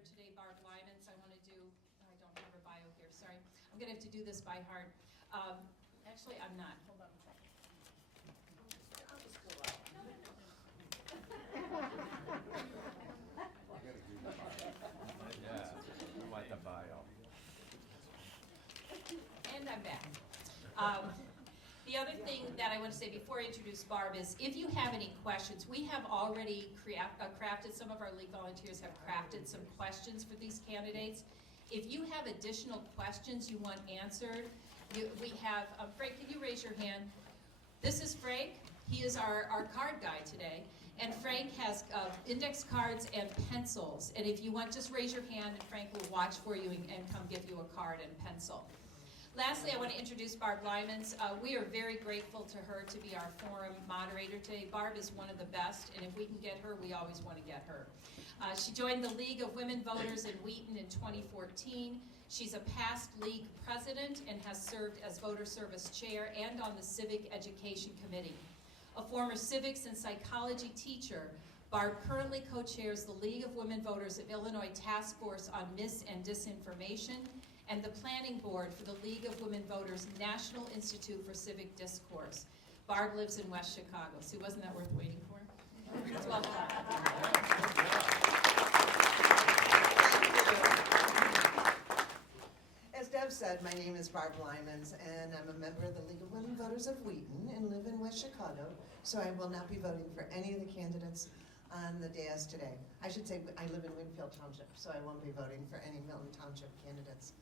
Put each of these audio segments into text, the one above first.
moderator today, Barb Lyman, so I want to do, I don't have her bio here, sorry. I'm going to have to do this by heart. Actually, I'm not. Hold on a second. I'll just go out. Yeah, I want the bio. And I'm back. The other thing that I want to say before I introduce Barb is if you have any questions, we have already crafted, some of our league volunteers have crafted some questions for these candidates. If you have additional questions you want answered, we have, Frank, can you raise your hand? This is Frank. He is our card guy today. And Frank has index cards and pencils. And if you want, just raise your hand and Frank will watch for you and come give you a card and pencil. Lastly, I want to introduce Barb Lyman. We are very grateful to her to be our forum moderator today. Barb is one of the best, and if we can get her, we always want to get her. She joined the League of Women Voters in Wheaton in 2014. She's a past league president and has served as voter service chair and on the Civic Education Committee. A former civics and psychology teacher, Barb currently co-chairs the League of Women Voters of Illinois Task Force on Mis- and Disinformation and the planning board for the League of Women Voters National Institute for Civic Discourse. Barb lives in West Chicago. See, wasn't that worth waiting for? It's well done. As Deb said, my name is Barb Lyman, and I'm a member of the League of Women Voters of Wheaton and live in West Chicago, so I will not be voting for any of the candidates on the dais today. I should say I live in Winfield Township, so I won't be voting for any Milton Township candidates.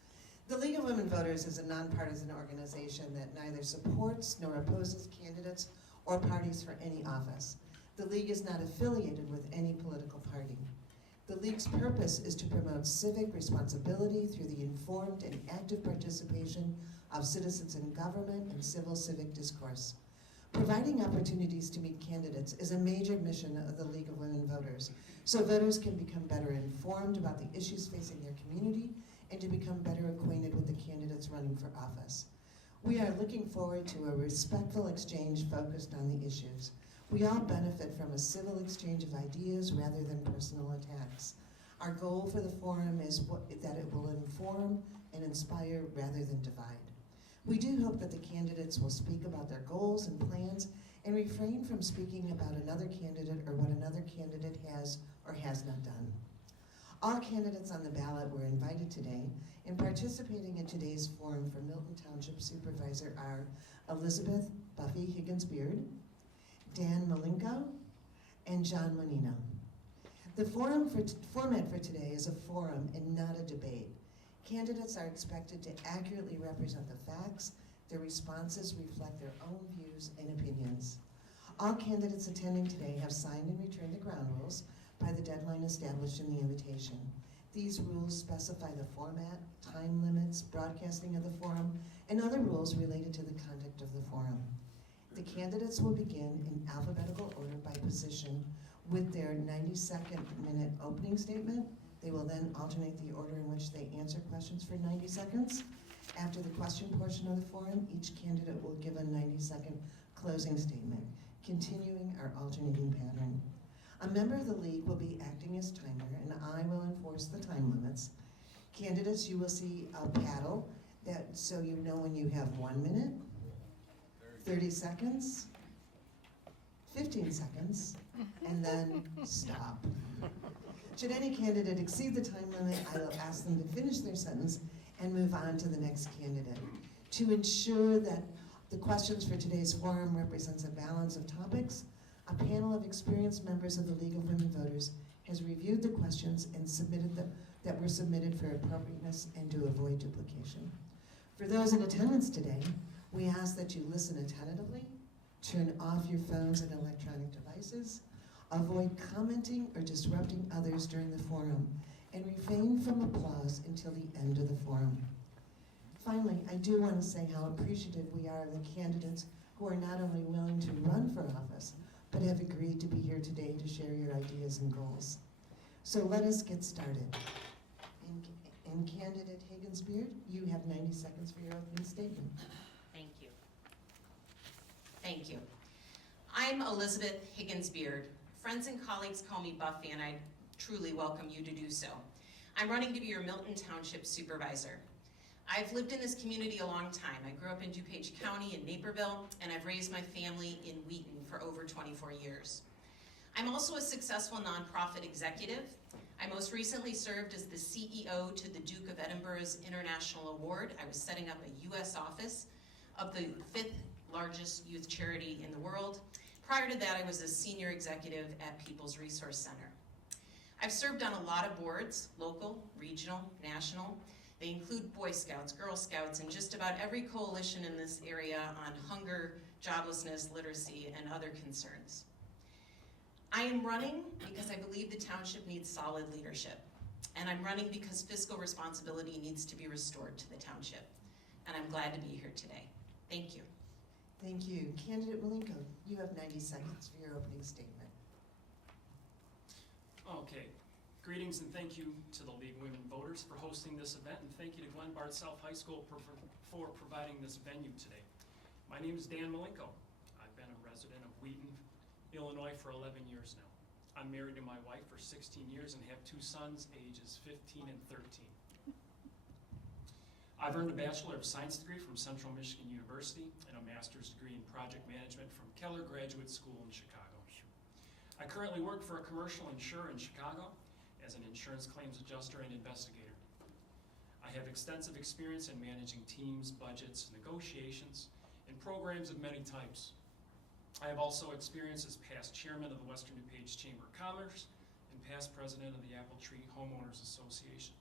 The League of Women Voters is a nonpartisan organization that neither supports nor opposes candidates or parties for any office. The League is not affiliated with any political party. The League's purpose is to promote civic responsibility through the informed and active participation of citizens in government and civil civic discourse. Providing opportunities to meet candidates is a major mission of the League of Women Voters, so voters can become better informed about the issues facing their community and to become better acquainted with the candidates running for office. We are looking forward to a respectful exchange focused on the issues. We all benefit from a civil exchange of ideas rather than personal attacks. Our goal for the forum is that it will inform and inspire rather than divide. We do hope that the candidates will speak about their goals and plans and refrain from speaking about another candidate or what another candidate has or has not done. All candidates on the ballot were invited today, and participating in today's forum for Milton Township Supervisor are Elizabeth Buffy Higgins-Beard, Dan Malenko, and John Menino. The format for today is a forum and not a debate. Candidates are expected to accurately represent the facts. Their responses reflect their own views and opinions. All candidates attending today have signed and returned the ground rules by the deadline established in the invitation. These rules specify the format, time limits, broadcasting of the forum, and other rules related to the conduct of the forum. The candidates will begin in alphabetical order by position with their 90-second opening statement. They will then alternate the order in which they answer questions for 90 seconds. After the question portion of the forum, each candidate will give a 90-second closing statement, continuing our alternating pattern. A member of the League will be acting as timer, and I will enforce the time limits. Candidates, you will see a paddle, so you know when you have 1 minute, 30 seconds, 15 seconds, and then stop. Should any candidate exceed the time limit, I will ask them to finish their sentence and move on to the next candidate. To ensure that the questions for today's forum represents a balance of topics, a panel of experienced members of the League of Women Voters has reviewed the questions and submitted that were submitted for appropriateness and to avoid duplication. For those in attendance today, we ask that you listen attentively, turn off your phones and electronic devices, avoid commenting or disrupting others during the forum, and refrain from applause until the end of the forum. Finally, I do want to say how appreciative we are of the candidates who are not only willing to run for office, but have agreed to be here today to share your ideas and goals. So let us get started. And candidate Higgins-Beard, you have 90 seconds for your opening statement. Thank you. Thank you. I'm Elizabeth Higgins-Beard. Friends and colleagues call me Buffy, and I truly welcome you to do so. I'm running to be your Milton Township Supervisor. I've lived in this community a long time. I grew up in DuPage County in Naperville, and I've raised my family in Wheaton for over 24 years. I'm also a successful nonprofit executive. I most recently served as the CEO to the Duke of Edinburgh's International Award. I was setting up a U.S. office of the 5th largest youth charity in the world. Prior to that, I was a senior executive at People's Resource Center. I've served on a lot of boards, local, regional, national. They include Boy Scouts, Girl Scouts, and just about every coalition in this area on hunger, joblessness, literacy, and other concerns. I am running because I believe the township needs solid leadership. And I'm running because fiscal responsibility needs to be restored to the township. And I'm glad to be here today. Thank you. Thank you. Candidate Malenko, you have 90 seconds for your opening statement. Okay. Greetings and thank you to the League of Women Voters for hosting this event, and thank you to Glenbard South High School for providing this venue today. My name is Dan Malenko. I've been a resident of Wheaton, Illinois for 11 years now. I'm married to my wife for 16 years and have 2 sons, ages 15 and 13. I've earned a Bachelor of Science degree from Central Michigan University and a Master's degree in Project Management from Keller Graduate School in Chicago. I currently work for a commercial insurer in Chicago as an insurance claims adjuster and investigator. I have extensive experience in managing teams, budgets, negotiations, and programs of many types. I have also experience as past chairman of the Western DuPage Chamber of Commerce and past president of the Apple Tree Homeowners Association.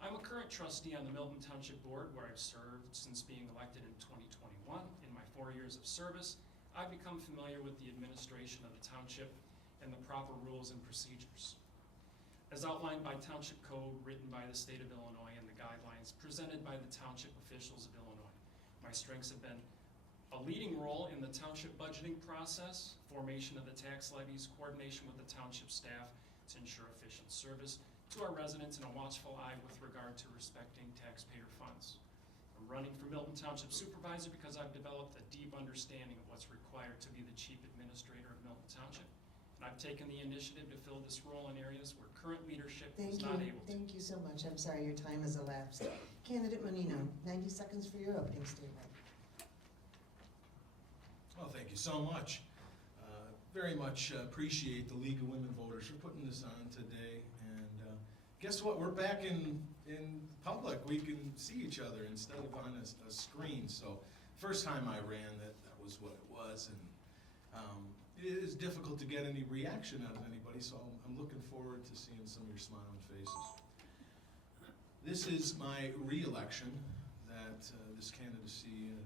I'm a current trustee on the Milton Township Board, where I've served since being elected in 2021. In my 4 years of service, I've become familiar with the administration of the township and the proper rules and procedures. As outlined by Township Code, written by the state of Illinois, and the guidelines presented by the township officials of Illinois, my strengths have been a leading role in the township budgeting process, formation of the tax levies, coordination with the township staff to ensure efficient service to our residents, and a watchful eye with regard to respecting taxpayer funds. I'm running for Milton Township Supervisor because I've developed a deep understanding of what's required to be the chief administrator of Milton Township. And I've taken the initiative to fill this role in areas where current leadership was not able to. Thank you so much. I'm sorry your time has elapsed. Candidate Menino, 90 seconds for your opening statement. Well, thank you so much. Very much appreciate the League of Women Voters for putting this on today. And guess what? We're back in public. We can see each other instead of on a screen. So first time I ran, that was what it was. And it is difficult to get any reaction out of anybody, so I'm looking forward to seeing some of your smiling faces. This is my re-election, this candidacy, and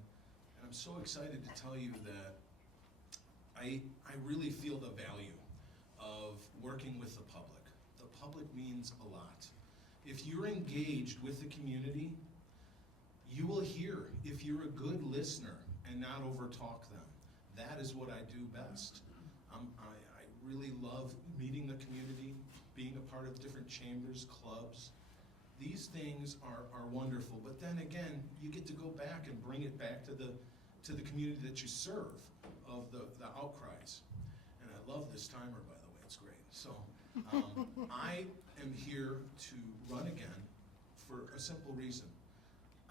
I'm so excited to tell you that I really feel the value of working with the public. The public means a lot. If you're engaged with the community, you will hear if you're a good listener and not overtalk them. That is what I do best. I really love meeting the community, being a part of different chambers, clubs. These things are wonderful, but then again, you get to go back and bring it back to the community that you serve, of the outcries. And I love this timer, by the way, it's great. So I am here to run again for a simple reason.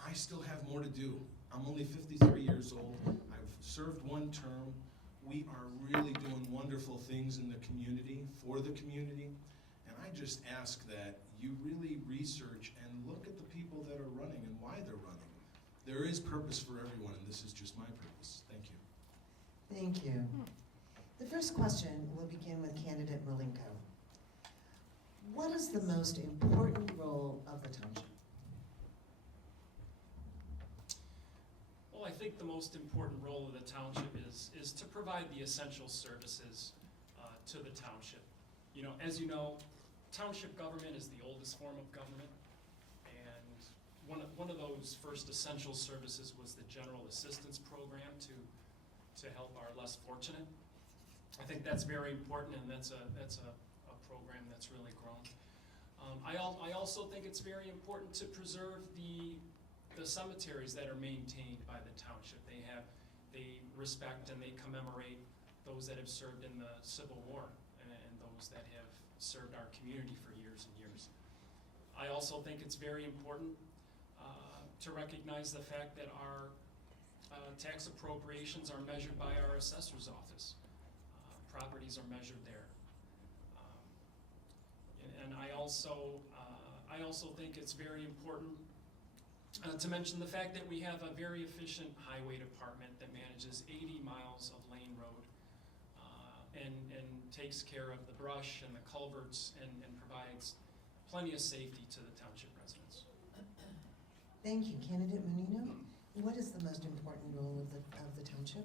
I still have more to do. I'm only 53 years old. I've served 1 term. We are really doing wonderful things in the community, for the community, and I just ask that you really research and look at the people that are running and why they're running. There is purpose for everyone, and this is just my purpose. Thank you. Thank you. The first question will begin with candidate Malenko. What is the most important role of the township? Well, I think the most important role of the township is to provide the essential services to the township. You know, as you know, township government is the oldest form of government, and one of those first essential services was the general assistance program to help our less fortunate. I think that's very important, and that's a program that's really grown. I also think it's very important to preserve the cemeteries that are maintained by the township. They respect and they commemorate those that have served in the Civil War and those that have served our community for years and years. I also think it's very important to recognize the fact that our tax appropriations are measured by our assessor's office. Properties are measured there. And I also think it's very important to mention the fact that we have a very efficient highway department that manages 80 miles of lane road and takes care of the brush and the culverts and provides plenty of safety to the township residents. Thank you. Candidate Menino, what is the most important role of the township?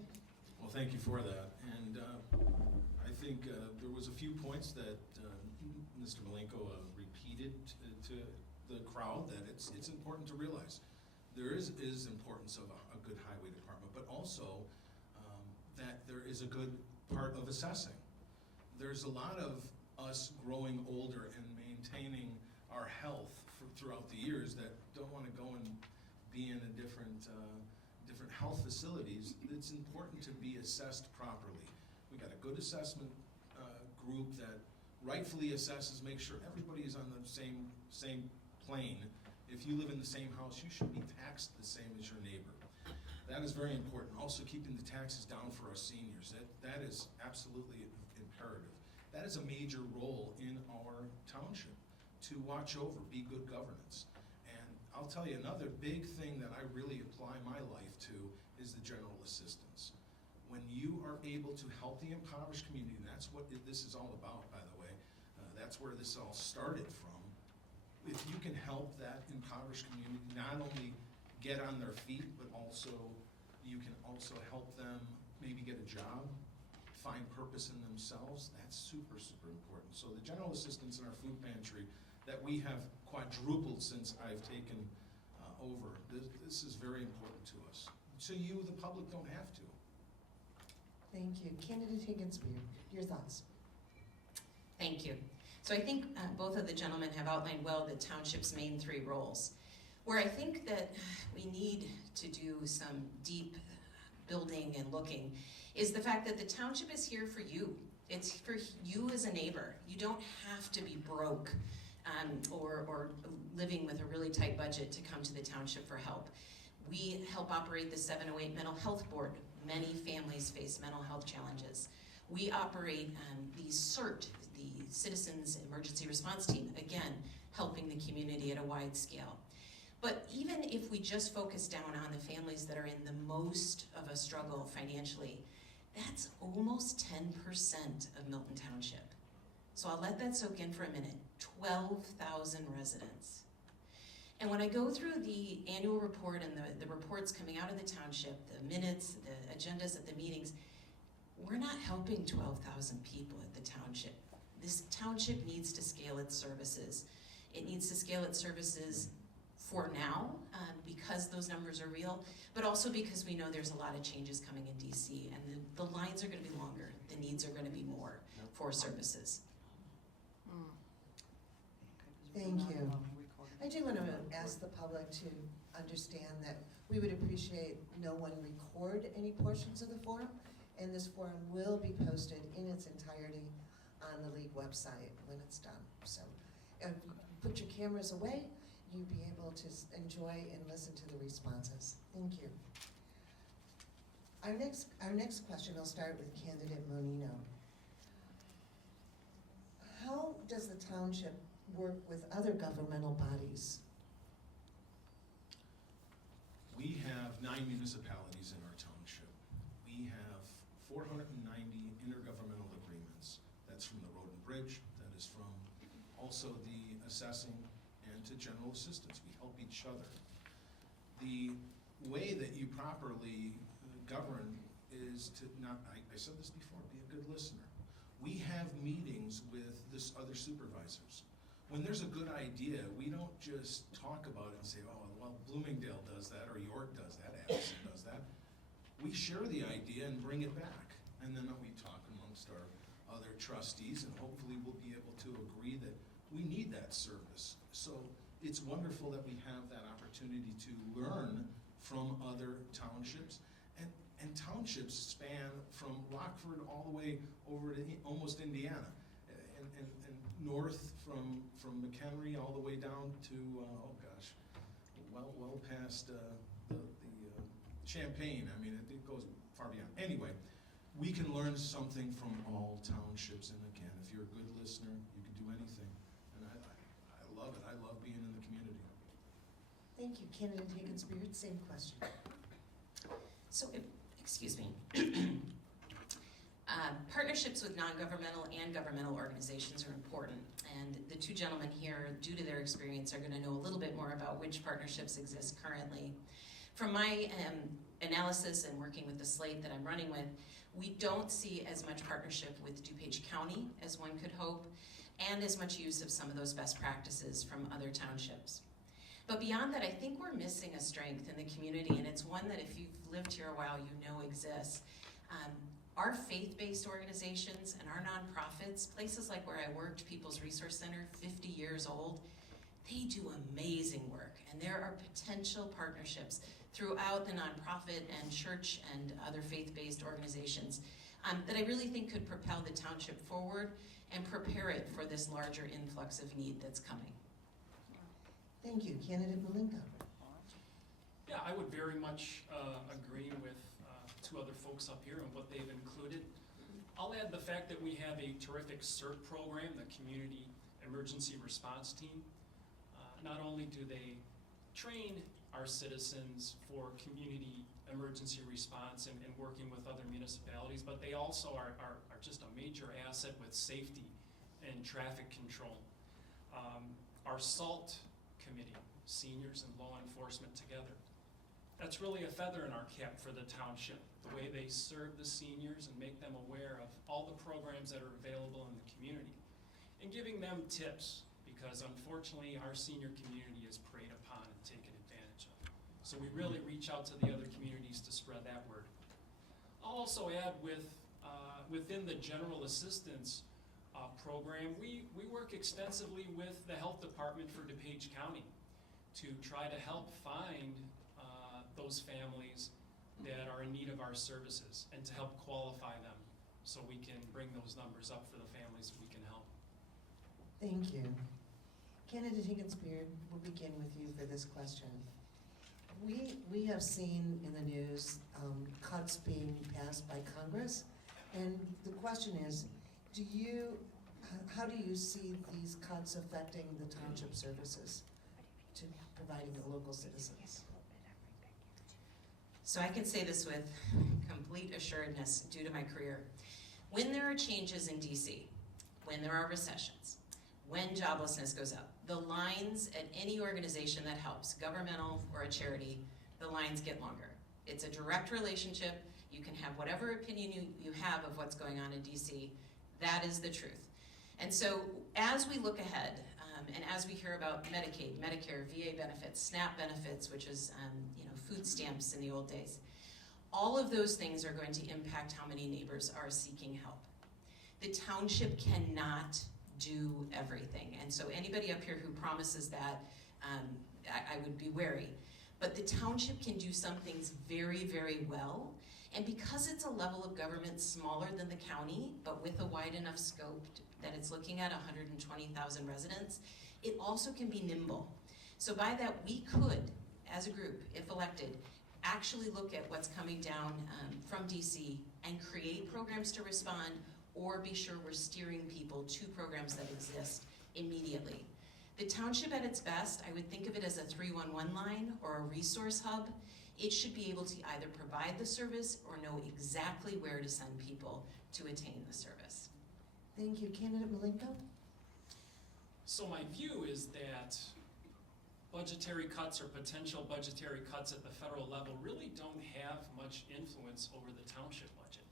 Well, thank you for that. And I think there was a few points that Mr. Malenko repeated to the crowd that it's important to realize. There is importance of a good highway department, but also that there is a good part of assessing. There's a lot of us growing older and maintaining our health throughout the years that don't want to go and be in a different health facilities. It's important to be assessed properly. We got a good assessment group that rightfully assesses, make sure everybody is on the same plane. If you live in the same house, you should be taxed the same as your neighbor. That is very important. Also keeping the taxes down for our seniors. That is absolutely imperative. That is a major role in our township, to watch over, be good governance. And I'll tell you, another big thing that I really apply my life to is the general assistance. When you are able to help the impoverished community, and that's what this is all about, by the way, that's where this all started from. If you can help that impoverished community not only get on their feet, but also you can also help them maybe get a job, find purpose in themselves, that's super, super important. So the general assistance in our food pantry that we have quadrupled since I've taken over, this is very important to us. So you, the public, don't have to. Thank you. Candidate Higgins-Beard, your thoughts? Thank you. So I think both of the gentlemen have outlined well the township's main three roles. Where I think that we need to do some deep building and looking is the fact that the township is here for you. It's for you as a neighbor. You don't have to be broke or living with a really tight budget to come to the township for help. We help operate the 708 Mental Health Board. Many families face mental health challenges. We operate the CERT, the Citizens Emergency Response Team, again, helping the community at a wide scale. But even if we just focus down on the families that are in the most of a struggle financially, that's almost 10% of Milton Township. So I'll let that soak in for a minute. 12,000 residents. And when I go through the annual report and the reports coming out of the township, the minutes, the agendas at the meetings, we're not helping 12,000 people at the township. This township needs to scale its services. It needs to scale its services for now, because those numbers are real, but also because we know there's a lot of changes coming in DC, and the lines are going to be longer. The needs are going to be more for services. Thank you. I do want to ask the public to understand that we would appreciate no one record any portions of the forum, and this forum will be posted in its entirety on the league website when it's done. So put your cameras away. You'll be able to enjoy and listen to the responses. Thank you. Our next question, I'll start with candidate Monino. How does the township work with other governmental bodies? We have 9 municipalities in our township. We have 490 intergovernmental agreements. That's from the road and bridge, that is from also the assessing and to general assistance. We help each other. The way that you properly govern is to not, I said this before, be a good listener. We have meetings with this other supervisors. When there's a good idea, we don't just talk about it and say, oh, well, Bloomingdale does that, or York does that, Addison does that. We share the idea and bring it back. And then we talk amongst our other trustees, and hopefully we'll be able to agree that we need that service. So it's wonderful that we have that opportunity to learn from other townships. And townships span from Rockford all the way over to almost Indiana, and north from from McHenry all the way down to, well past the Champaign. I mean, it goes far beyond. Anyway, we can learn something from all townships, and again, if you're a good listener, you can do anything. And I love it. I love being in the community. Thank you. Candidate Hagen Spirit, same question. So, excuse me. Partnerships with non-governmental and governmental organizations are important, and the two gentlemen here, due to their experience, are going to know a little bit more about which partnerships exist currently. From my analysis and working with the slate that I'm running with, we don't see as much partnership with DuPage County as one could hope, and as much use of some of those best practices from other townships. But beyond that, I think we're missing a strength in the community, and it's one that if you've lived here a while, you know exists. Our faith-based organizations and our nonprofits, places like where I worked, People's Resource Center, 50 years old, they do amazing work, and there are potential partnerships throughout the nonprofit and church and other faith-based organizations that I really think could propel the township forward and prepare it for this larger influx of need that's coming. Thank you. Candidate Malinko. Yeah, I would very much agree with two other folks up here and what they've included. I'll add the fact that we have a terrific CERT program, the Community Emergency Response Team. Not only do they train our citizens for community emergency response and working with other municipalities, but they also are just a major asset with safety and traffic control. Our SALT committee, seniors and law enforcement together, that's really a feather in our cap for the township, the way they serve the seniors and make them aware of all the programs that are available in the community, and giving them tips, because unfortunately our senior community is preyed upon and taken advantage of. So we really reach out to the other communities to spread that word. I'll also add within the general assistance program, we work extensively with the health department for DuPage County to try to help find those families that are in need of our services and to help qualify them so we can bring those numbers up for the families that we can help. Thank you. Candidate Higgins-Beard, we'll begin with you for this question. We have seen in the news cuts being passed by Congress, and the question is, how do you see these cuts affecting the township services to providing to local citizens? So I can say this with complete assuredness due to my career. When there are changes in DC, when there are recessions, when joblessness goes up, the lines at any organization that helps, governmental or a charity, the lines get longer. It's a direct relationship. You can have whatever opinion you have of what's going on in DC. That is the truth. And so as we look ahead, and as we hear about Medicaid, Medicare, VA benefits, SNAP benefits, which is food stamps in the old days, all of those things are going to impact how many neighbors are seeking help. The township cannot do everything, and so anybody up here who promises that, I would be wary. But the township can do some things very, very well, and because it's a level of government smaller than the county, but with a wide enough scope that it's looking at 120,000 residents, it also can be nimble. So by that, we could, as a group, if elected, actually look at what's coming down from DC and create programs to respond, or be sure we're steering people to programs that exist immediately. The township at its best, I would think of it as a 311 line or a resource hub. It should be able to either provide the service or know exactly where to send people to attain the service. Thank you. Candidate Malinko? So my view is that budgetary cuts or potential budgetary cuts at the federal level really don't have much influence over the township budget.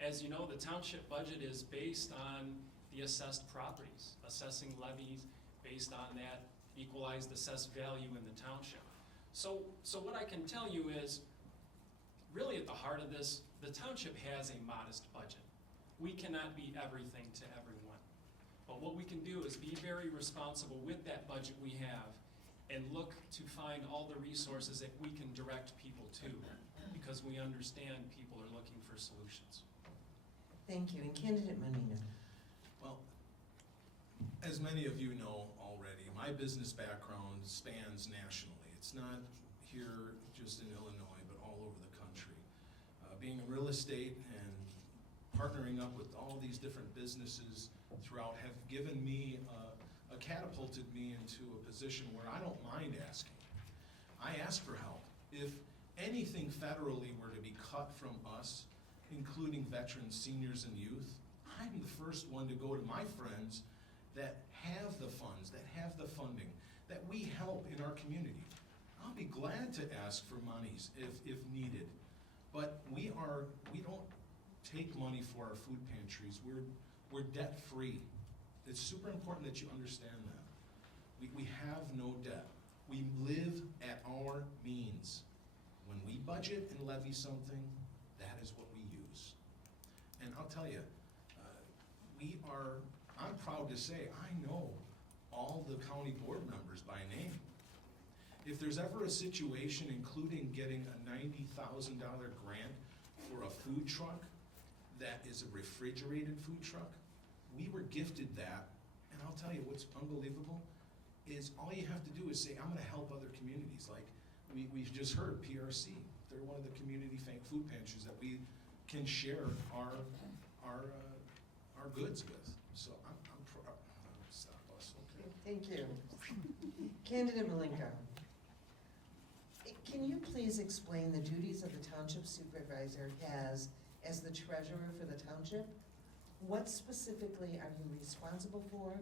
As you know, the township budget is based on the assessed properties, assessing levies based on that equalized assessed value in the township. So what I can tell you is, really at the heart of this, the township has a modest budget. We cannot be everything to everyone. But what we can do is be very responsible with that budget we have and look to find all the resources that we can direct people to, because we understand people are looking for solutions. Thank you. And Candidate Menino? Well, as many of you know, my business background spans nationally. It's not here just in Illinois, but all over the country. Being in real estate and partnering up with all these different businesses throughout have given me, catapulted me into a position where I don't mind asking. I ask for help. If anything federally were to be cut from us, including veterans, seniors, and youth, I'm the first one to go to my friends that have the funds, that have the funding, that we help in our community. I'll be glad to ask for monies if needed. But we don't take money for our food pantries. We're debt-free. It's super important that you understand that. We have no debt. We live at our means. When we budget and levy something, that is what we use. And I'll tell you, I'm proud to say I know all the county board members by name. If there's ever a situation, including getting a $90,000 grant for a food truck that is a refrigerated food truck, we were gifted that. And I'll tell you what's unbelievable is all you have to do is say, I'm gonna help other communities. Like we've just heard PRC, they're one of the community food pantries that we can share our goods with. So I'm proud. Stop us, okay. Thank you. Candidate Malinko, can you please explain the duties of the Township Supervisor has as the treasurer for the township? What specifically are you responsible for,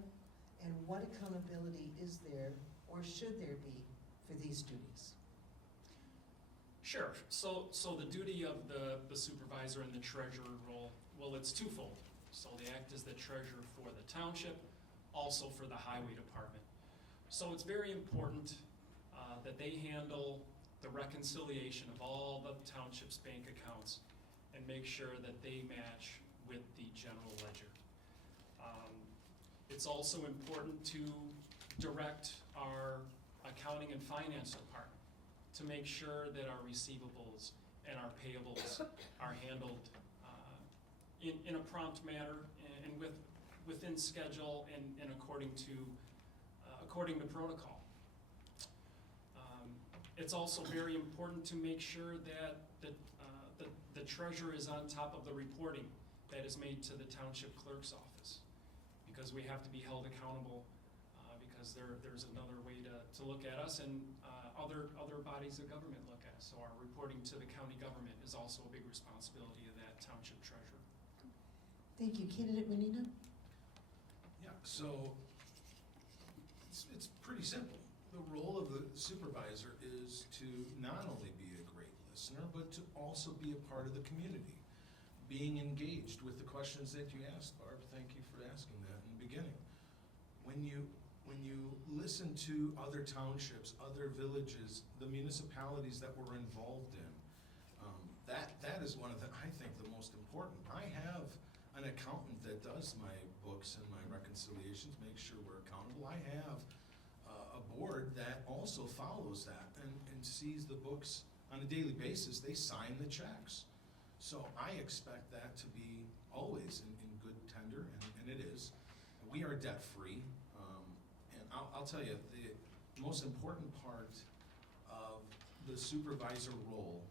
and what accountability is there or should there be for these duties? Sure. So the duty of the supervisor and the treasurer role, well, it's twofold. So they act as the treasurer for the township, also for the highway department. So it's very important that they handle the reconciliation of all the township's bank accounts and make sure that they match with the general ledger. It's also important to direct our accounting and finance department to make sure that our receivables and our payables are handled in a prompt manner and within schedule and according to protocol. It's also very important to make sure that the treasurer is on top of the reporting that is made to the township clerk's office, because we have to be held accountable because there's another way to look at us, and other bodies of government look at us. So our reporting to the county government is also a big responsibility of that township treasurer. Thank you. Candidate Menino? Yeah, so it's pretty simple. The role of the supervisor is to not only be a great listener, but to also be a part of the community, being engaged with the questions that you asked, Barb. Thank you for asking that in the beginning. When you listen to other townships, other villages, the municipalities that we're involved in, that is one of the, I think, the most important. I have an accountant that does my books and my reconciliations, makes sure we're accountable. I have a board that also follows that and sees the books on a daily basis. They sign the checks. So I expect that to be always in good tender, and it is. We are debt-free, and I'll tell you, the most important part of the supervisor role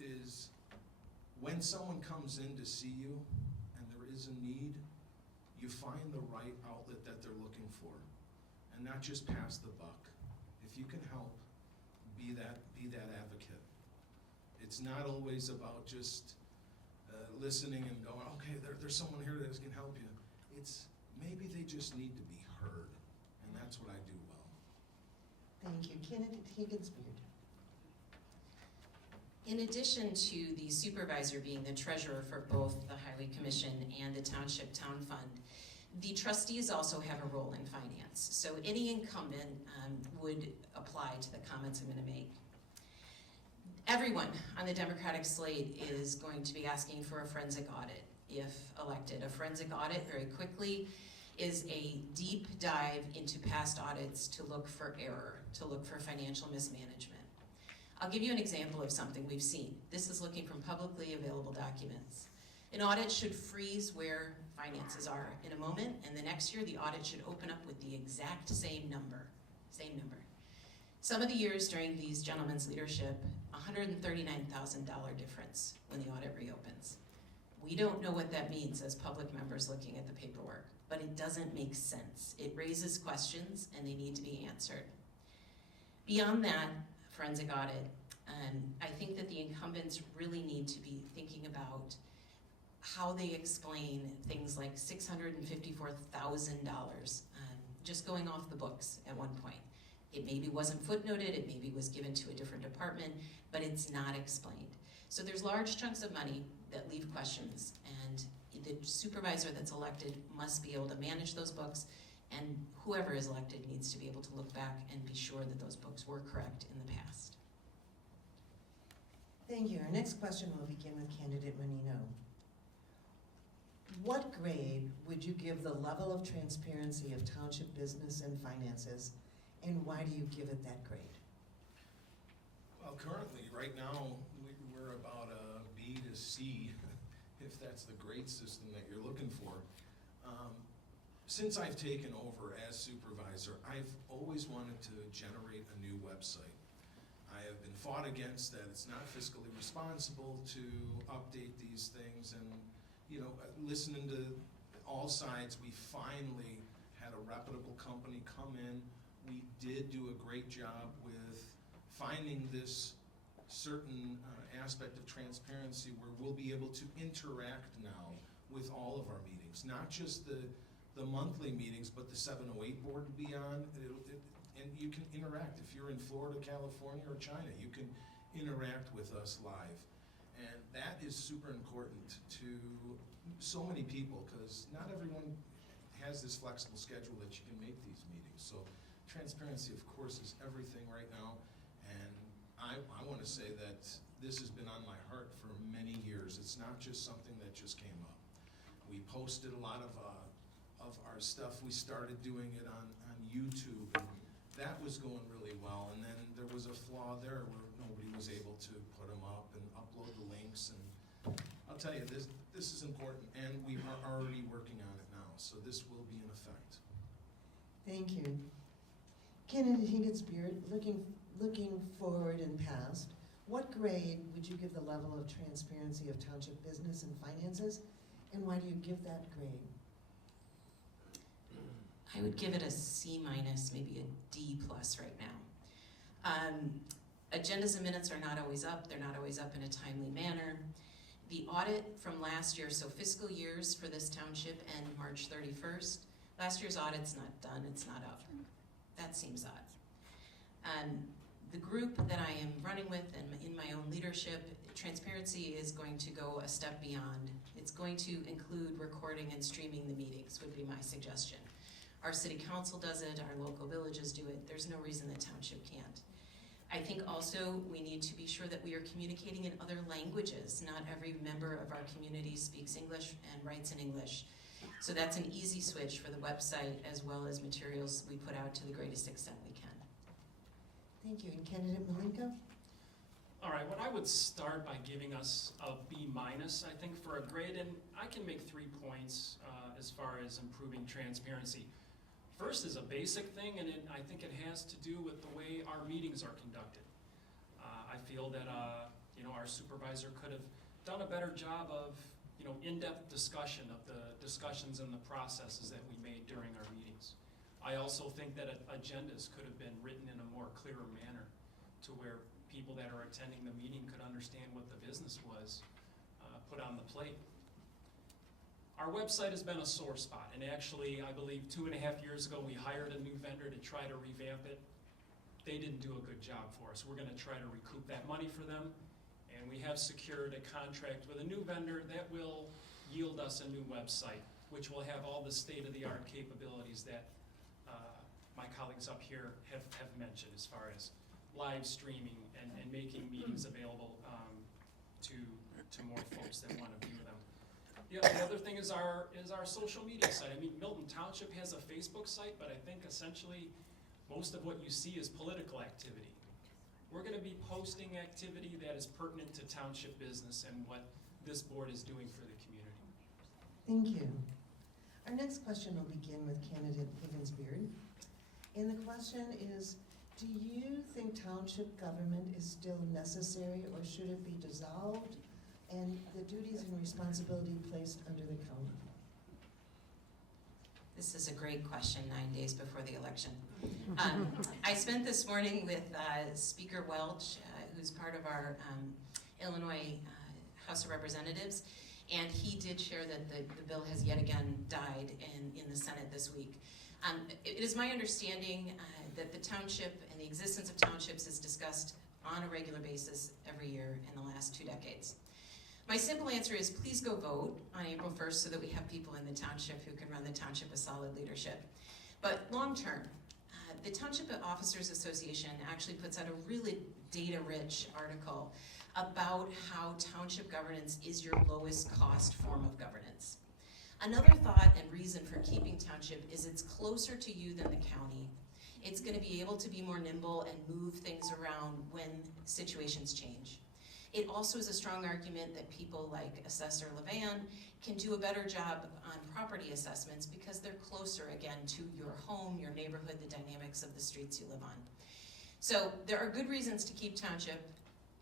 is when someone comes in to see you and there is a need, you find the right outlet that they're looking for, and not just pass the buck. If you can help, be that advocate. It's not always about just listening and going, okay, there's someone here that can help you. It's maybe they just need to be heard, and that's what I do well. Thank you. Candidate Higgins-Beard. In addition to the supervisor being the treasurer for both the Highway Commission and the Township Town Fund, the trustees also have a role in finance. So any incumbent would apply to the comments I'm going to make. Everyone on the Democratic slate is going to be asking for a forensic audit if elected. A forensic audit, very quickly, is a deep dive into past audits to look for error, to look for financial mismanagement. I'll give you an example of something we've seen. This is looking from publicly available documents. An audit should freeze where finances are in a moment, and the next year the audit should open up with the exact same number. Some of the years during these gentlemen's leadership, $139,000 difference when the audit reopens. We don't know what that means as public members looking at the paperwork, but it doesn't make sense. It raises questions and they need to be answered. Beyond that, forensic audit, I think that the incumbents really need to be thinking about how they explain things like $654,000 just going off the books at one point. It maybe wasn't footnoted, it maybe was given to a different department, but it's not explained. So there's large chunks of money that leave questions, and the supervisor that's elected must be able to manage those books, and whoever is elected needs to be able to look back and be sure that those books were correct in the past. Thank you. Our next question will begin with candidate Menino. What grade would you give the level of transparency of township business and finances, and why do you give it that grade? Well, currently, right now, we're about a B to C, if that's the grade system that you're looking for. Since I've taken over as supervisor, I've always wanted to generate a new website. I have been fought against that it's not fiscally responsible to update these things, and listening to all sides, we finally had a reputable company come in. We did do a great job with finding this certain aspect of transparency where we'll be able to interact now with all of our meetings, not just the monthly meetings, but the 708 board will be on, and you can interact. If you're in Florida, California, or China, you can interact with us live. And that is super important to so many people, because not everyone has this flexible schedule that you can make these meetings. So transparency, of course, is everything right now, and I want to say that this has been on my heart for many years. It's not just something that just came up. We posted a lot of our stuff. We started doing it on YouTube, and that was going really well, and then there was a flaw there where nobody was able to put them up and upload the links, and I'll tell you, this is important, and we are already working on it now, so this will be in effect. Thank you. Candidate Higgins-Beard, looking forward and past, what grade would you give the level of transparency of township business and finances, and why do you give that grade? I would give it a C minus, maybe a D plus right now. Agendas and minutes are not always up. They're not always up in a timely manner. The audit from last year, so fiscal years for this township end March 31st. Last year's audit's not done, it's not up. That seems odd. The group that I am running with and in my own leadership, transparency is going to go a step beyond. It's going to include recording and streaming the meetings, would be my suggestion. Our city council does it, our local villages do it. There's no reason the township can't. I think also we need to be sure that we are communicating in other languages. Not every member of our community speaks English and writes in English. So that's an easy switch for the website as well as materials we put out to the greatest extent we can. Thank you. And candidate Malinko? All right, what I would start by giving us a B minus, I think, for a grade, and I can make 3 points as far as improving transparency. First is a basic thing, and I think it has to do with the way our meetings are conducted. I feel that our supervisor could have done a better job of in-depth discussion of the discussions and the processes that we made during our meetings. I also think that agendas could have been written in a more clearer manner to where people that are attending the meeting could understand what the business was put on the plate. Our website has been a sore spot, and actually, I believe 2.5 years ago, we hired a new vendor to try to revamp it. They didn't do a good job for us. We're gonna try to recoup that money for them, and we have secured a contract with a new vendor that will yield us a new website, which will have all the state-of-the-art capabilities that my colleagues up here have mentioned as far as live streaming and making meetings available to more folks that want to view them. The other thing is our social media site. I mean, Milton Township has a Facebook site, but I think essentially most of what you see is political activity. We're going to be posting activity that is pertinent to township business and what this board is doing for the community. Thank you. Our next question will begin with candidate Higgins-Beard. And the question is, do you think township government is still necessary or should it be dissolved and the duties and responsibility placed under the county? This is a great question 9 days before the election. I spent this morning with Speaker Welch, who's part of our Illinois House of Representatives, and he did share that the bill has yet again died in the Senate this week. It is my understanding that the township and the existence of townships is discussed on a regular basis every year in the last 2 decades. My simple answer is please go vote on April 1st so that we have people in the township who can run the township with solid leadership. But long term, the Township Officers Association actually puts out a really data-rich article about how township governance is your lowest cost form of governance. Another thought and reason for keeping township is it's closer to you than the county. It's going to be able to be more nimble and move things around when situations change. It also is a strong argument that people like Assessor Levan can do a better job on property assessments because they're closer, again, to your home, your neighborhood, the dynamics of the streets you live on. So there are good reasons to keep township.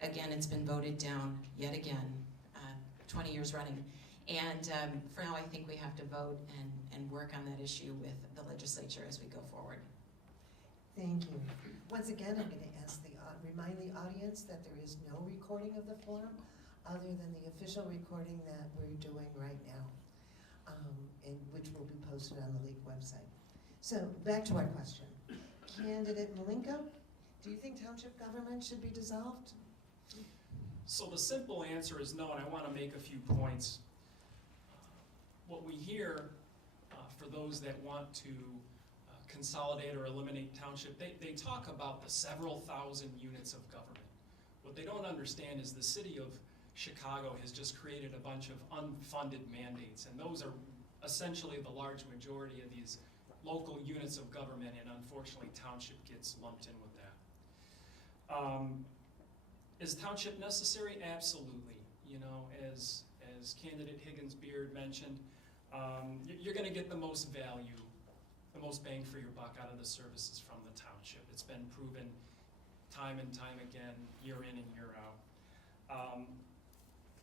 Again, it's been voted down yet again, 20 years running. And for now, I think we have to vote and work on that issue with the legislature as we go forward. Thank you. Once again, I'm going to remind the audience that there is no recording of the forum other than the official recording that we're doing right now, and which will be posted on the league website. So back to our question. Candidate Malinko, do you think township government should be dissolved? So the simple answer is no, and I want to make a few points. What we hear for those that want to consolidate or eliminate township, they talk about the several thousand units of government. What they don't understand is the city of Chicago has just created a bunch of unfunded mandates, and those are essentially the large majority of these local units of government, and unfortunately township gets lumped in with that. Is township necessary? Absolutely. You know, as candidate Higgins-Beard mentioned, you're going to get the most value, the most bang for your buck out of the services from the township. It's been proven time and time again, year in and year out.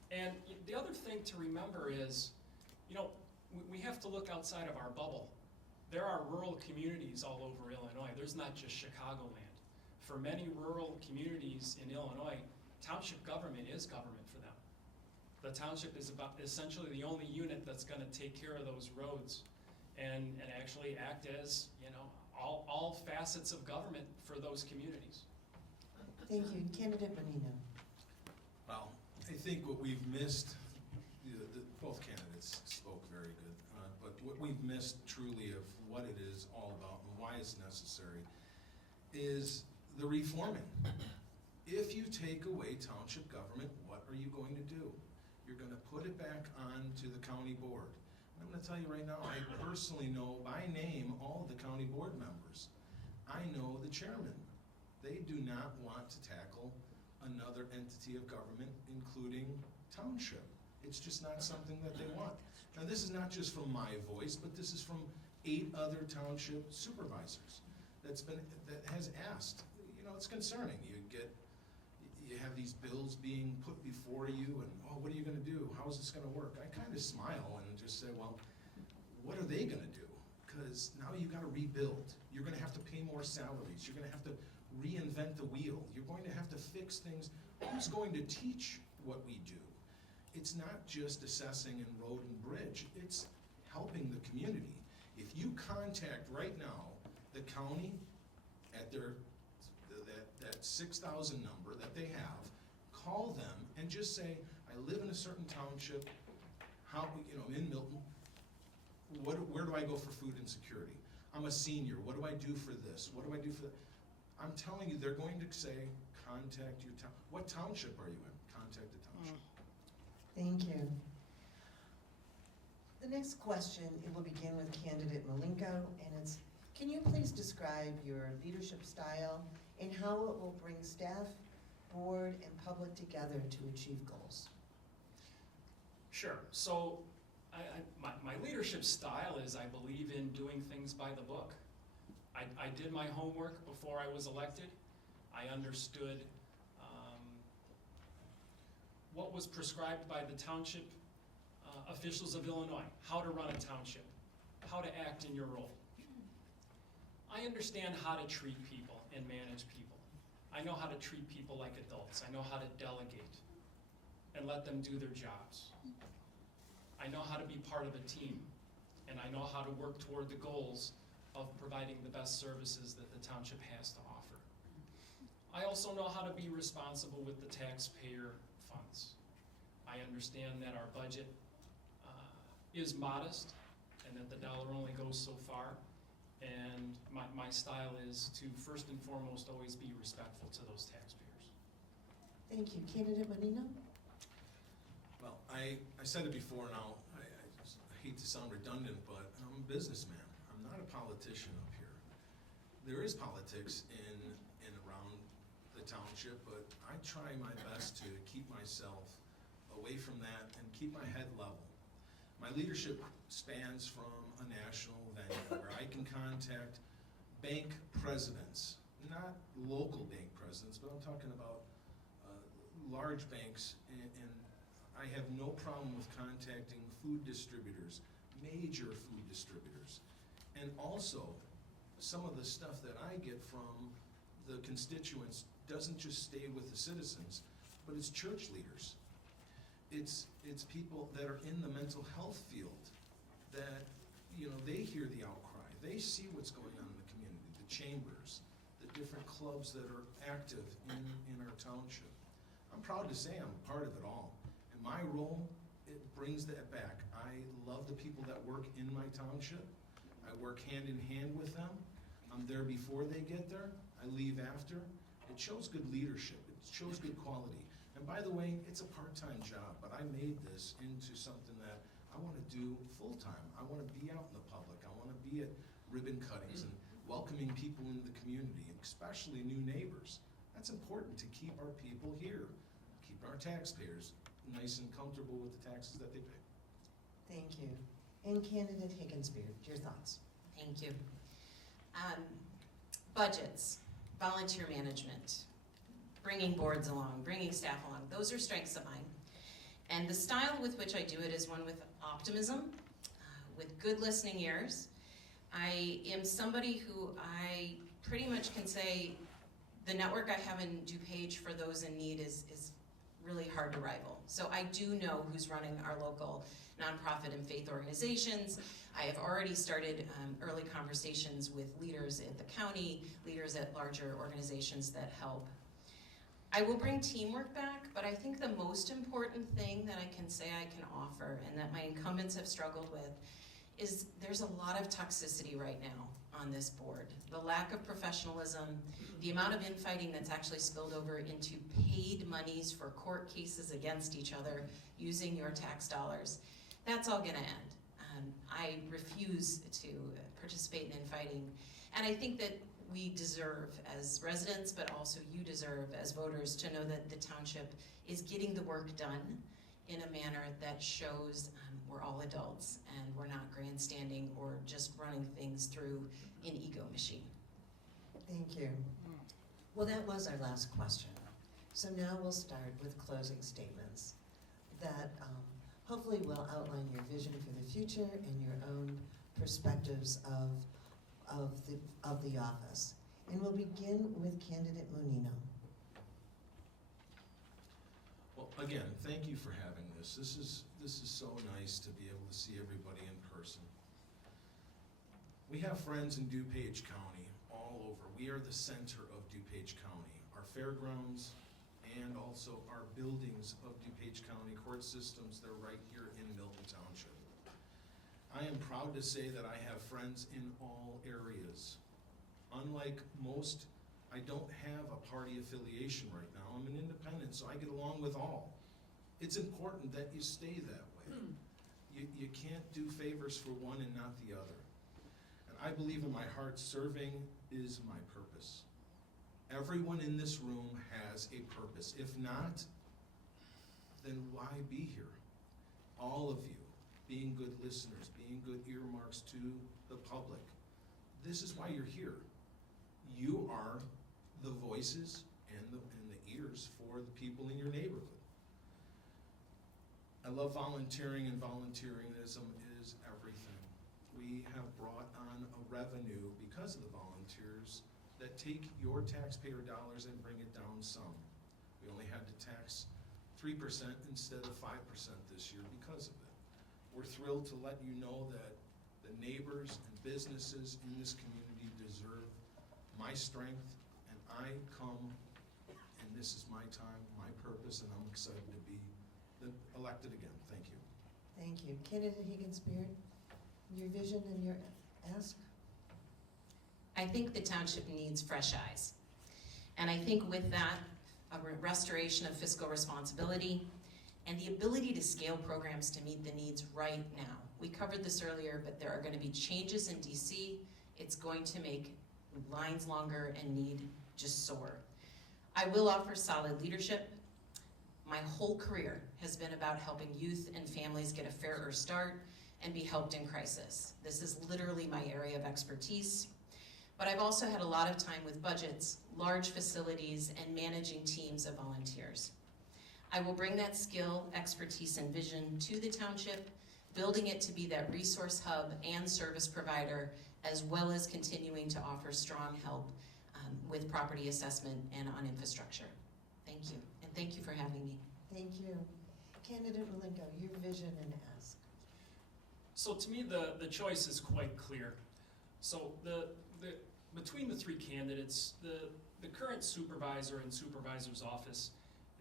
And the other thing to remember is, you know, we have to look outside of our bubble. There are rural communities all over Illinois. There's not just Chicagoland. For many rural communities in Illinois, township government is government for them. The township is essentially the only unit that's going to take care of those roads and actually act as, you know, all facets of government for those communities. Thank you. Candidate Bonino. Well, I think what we've missed, both candidates spoke very good, but what we've missed truly of what it is all about and why it's necessary is the reforming. If you take away township government, what are you going to do? You're going to put it back on to the county board. And I'm going to tell you right now, I personally know by name all of the county board members. I know the chairman. They do not want to tackle another entity of government, including township. It's just not something that they want. Now, this is not just from my voice, but this is from 8 other township supervisors that has asked. You know, it's concerning. You have these bills being put before you, and what are you going to do? How is this going to work? I kind of smile and just say, well, what are they going to do? Because now you've got to rebuild. You're going to have to pay more salaries. You're going to have to reinvent the wheel. You're going to have to fix things. Who's going to teach what we do? It's not just assessing in road and bridge. It's helping the community. If you contact right now the county at their that 6,000 number that they have, call them and just say, I live in a certain township, in Milton, where do I go for food insecurity? I'm a senior, what do I do for this? What do I do for that? I'm telling you, they're going to say, contact your town. What township are you in? Contact the township. Thank you. The next question, it will begin with candidate Malinko, and it's, can you please describe your leadership style and how it will bring staff, board, and public together to achieve goals? Sure. So My leadership style is I believe in doing things by the book. I did my homework before I was elected. I understood what was prescribed by the township officials of Illinois, how to run a township, how to act in your role. I understand how to treat people and manage people. I know how to treat people like adults. I know how to delegate and let them do their jobs. I know how to be part of a team, and I know how to work toward the goals of providing the best services that the township has to offer. I also know how to be responsible with the taxpayer funds. I understand that our budget is modest and that the dollar only goes so far, and my style is to first and foremost always be respectful to those taxpayers. Thank you. Candidate Menino? Well, I said it before now, I hate to sound redundant, but I'm a businessman. I'm not a politician up here. There is politics in and around the township, but I try my best to keep myself away from that and keep my head level. My leadership spans from a national venue where I can contact bank presidents, not local bank presidents, but I'm talking about large banks, and I have no problem with contacting food distributors, major food distributors. And also, some of the stuff that I get from the constituents doesn't just stay with the citizens, but it's church leaders. It's people that are in the mental health field that, they hear the outcry. They see what's going on in the community, the chambers, the different clubs that are active in our township. I'm proud to say I'm a part of it all. And my role, it brings that back. I love the people that work in my township. I work hand in hand with them. I'm there before they get there. I leave after. It shows good leadership. It shows good quality. And by the way, it's a part-time job, but I made this into something that I want to do full-time. I want to be out in the public. I want to be at ribbon cuttings and welcoming people into the community, especially new neighbors. That's important to keep our people here, keep our taxpayers nice and comfortable with the taxes that they pay. Thank you. And Candidate Higgins-Beard, your thoughts? Thank you. Budgets, volunteer management, bringing boards along, bringing staff along, those are strengths of mine. And the style with which I do it is one with optimism, with good listening ears. I am somebody who I pretty much can say the network I have in DuPage for those in need is really hard to rival. So I do know who's running our local nonprofit and faith organizations. I have already started early conversations with leaders at the county, leaders at larger organizations that help. I will bring teamwork back, but I think the most important thing that I can say I can offer, and that my incumbents have struggled with, is there's a lot of toxicity right now on this board. The lack of professionalism, the amount of infighting that's actually spilled over into paid monies for court cases against each other using your tax dollars, that's all gonna end. I refuse to participate in infighting, and I think that we deserve as residents, but also you deserve as voters, to know that the township is getting the work done in a manner that shows we're all adults and we're not grandstanding or just running things through an ego machine. Thank you. Well, that was our last question. So now we'll start with closing statements that hopefully will outline your vision for the future and your own perspectives of the office. And we'll begin with Candidate Menino. Well, again, thank you for having this. This is so nice to be able to see everybody in person. We have friends in DuPage County all over. We are the center of DuPage County. Our fairgrounds and also our buildings of DuPage County court systems, they're right here in Milton Township. I am proud to say that I have friends in all areas. Unlike most, I don't have a party affiliation right now. I'm an independent, so I get along with all. It's important that you stay that way. You can't do favors for one and not the other. And I believe in my heart serving is my purpose. Everyone in this room has a purpose. If not, then why be here? All of you being good listeners, being good earmarks to the public. This is why you're here. You are the voices and the ears for the people in your neighborhood. I love volunteering, and volunteerism is everything. We have brought on a revenue because of the volunteers that take your taxpayer dollars and bring it down some. We only had to tax 3% instead of 5% this year because of it. We're thrilled to let you know that the neighbors and businesses in this community deserve my strength, and I come, and this is my time, my purpose, and I'm excited to be elected again. Thank you. Thank you. Candidate Higgins-Beard, your vision and your ask? I think the township needs fresh eyes. And I think with that, a restoration of fiscal responsibility and the ability to scale programs to meet the needs right now. We covered this earlier, but there are going to be changes in DC. It's going to make lines longer and need just soar. I will offer solid leadership. My whole career has been about helping youth and families get a fairer start and be helped in crisis. This is literally my area of expertise. But I've also had a lot of time with budgets, large facilities, and managing teams of volunteers. I will bring that skill, expertise, and vision to the township, building it to be that resource hub and service provider, as well as continuing to offer strong help with property assessment and on infrastructure. Thank you, and thank you for having me. Thank you. Candidate Malenko, your vision and ask. So to me, the choice is quite clear. So between the three candidates, the current supervisor and supervisor's office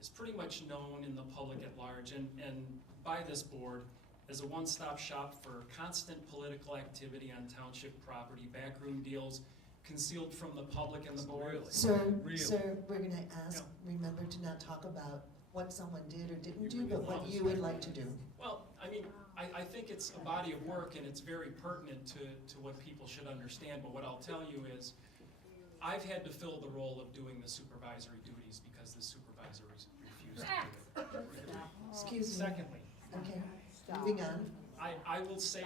is pretty much known in the public at large and by this board as a one-stop shop for constant political activity on township property, backroom deals concealed from the public and the board. Sir, we're going to ask, remember to not talk about what someone did or didn't do, but what you would like to do. Well, I mean, I think it's a body of work and it's very pertinent to what people should understand, but what I'll tell you is I've had to fill the role of doing the supervisory duties because the supervisor refused to do it. Excuse me. Secondly, Okay, moving on. I will say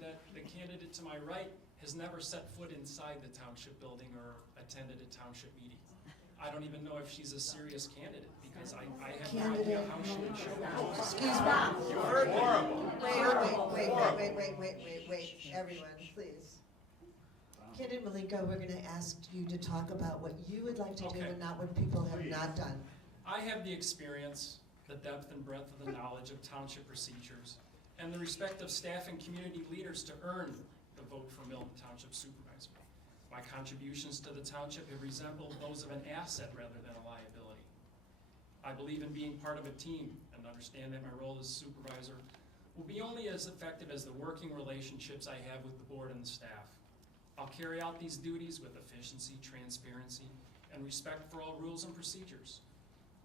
that the candidate to my right has never set foot inside the township building or attended a township meeting. I don't even know if she's a serious candidate because I have no idea how she would show up. Excuse me. You heard horrible. Wait, everyone, please. Candidate Malenko, we're going to ask you to talk about what you would like to do Okay. and not what people have not done. I have the experience, the depth and breadth of the knowledge of township procedures, and the respect of staff and community leaders to earn the vote for Milton Township Supervisor. My contributions to the township have resembled those of an asset rather than a liability. I believe in being part of a team and understand that my role as supervisor will be only as effective as the working relationships I have with the board and the staff. I'll carry out these duties with efficiency, transparency, and respect for all rules and procedures.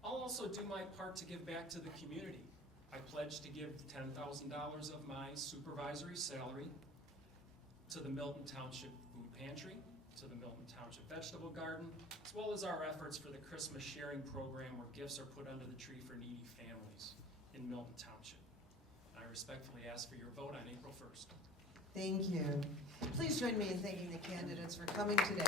I'll also do my part to give back to the community. I pledge to give $10,000 of my supervisory salary to the Milton Township Food Pantry, to the Milton Township Vegetable Garden, as well as our efforts for the Christmas sharing program where gifts are put under the tree for needy families in Milton Township. I respectfully ask for your vote on April 1st. Thank you. Please join me in thanking the candidates for coming today.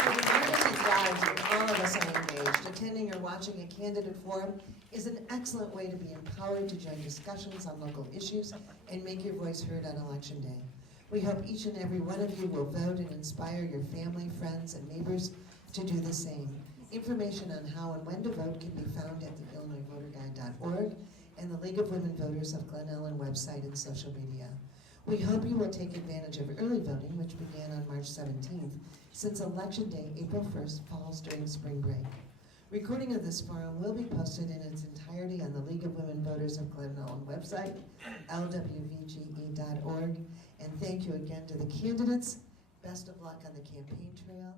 For the community's lives and all of us are engaged, attending or watching a candidate forum is an excellent way to be empowered to join discussions on local issues and make your voice heard on Election Day. We hope each and every one of you will vote and inspire your family, friends, and neighbors to do the same. Information on how and when to vote can be found at the IllinoisVoterGuide.org and the League of Women Voters of Glen Ellyn website and social media. We hope you will take advantage of early voting, which began on March 17th, since Election Day, April 1st, falls during spring break. Recording of this forum will be posted in its entirety on the League of Women Voters of Glen Ellyn website, LWVGE.org. And thank you again to the candidates. Best of luck on the campaign trail.